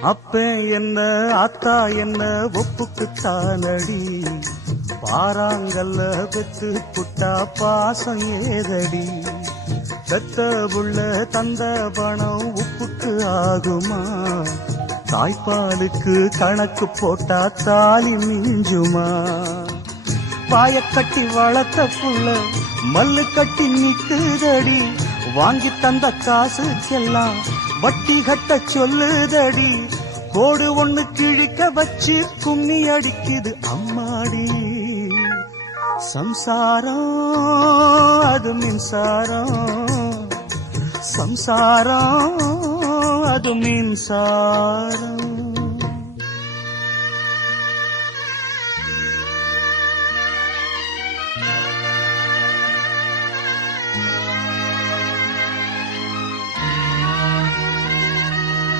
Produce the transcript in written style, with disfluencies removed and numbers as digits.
அப்ப என்ன ஆத்தா என்ன ஒப்புக்குத்தானடி, பாறாங்கல்ல பெத்து புட்டா பாசம் ஏதடி, பெத்த புள்ள தந்த பணம் உப்புக்கு ஆகுமா, தாய்ப்பாலுக்கு கணக்கு போட்டா தாலி மிஞ்சுமா, பாயக்கட்டி வளர்த்த புள்ள மல்லு கட்டி நிக்குதடி, வாங்கி தந்த காசுக்கெல்லாம் வட்டி கட்ட சொல்லுதடி, கோடு ஒண்ணு கிழிக்க வச்சு கும்மி அடிக்குது அம்மாடி, சம்சாரம் அது மின்சாரம், சம்சாரம் அது மின்சாரம்.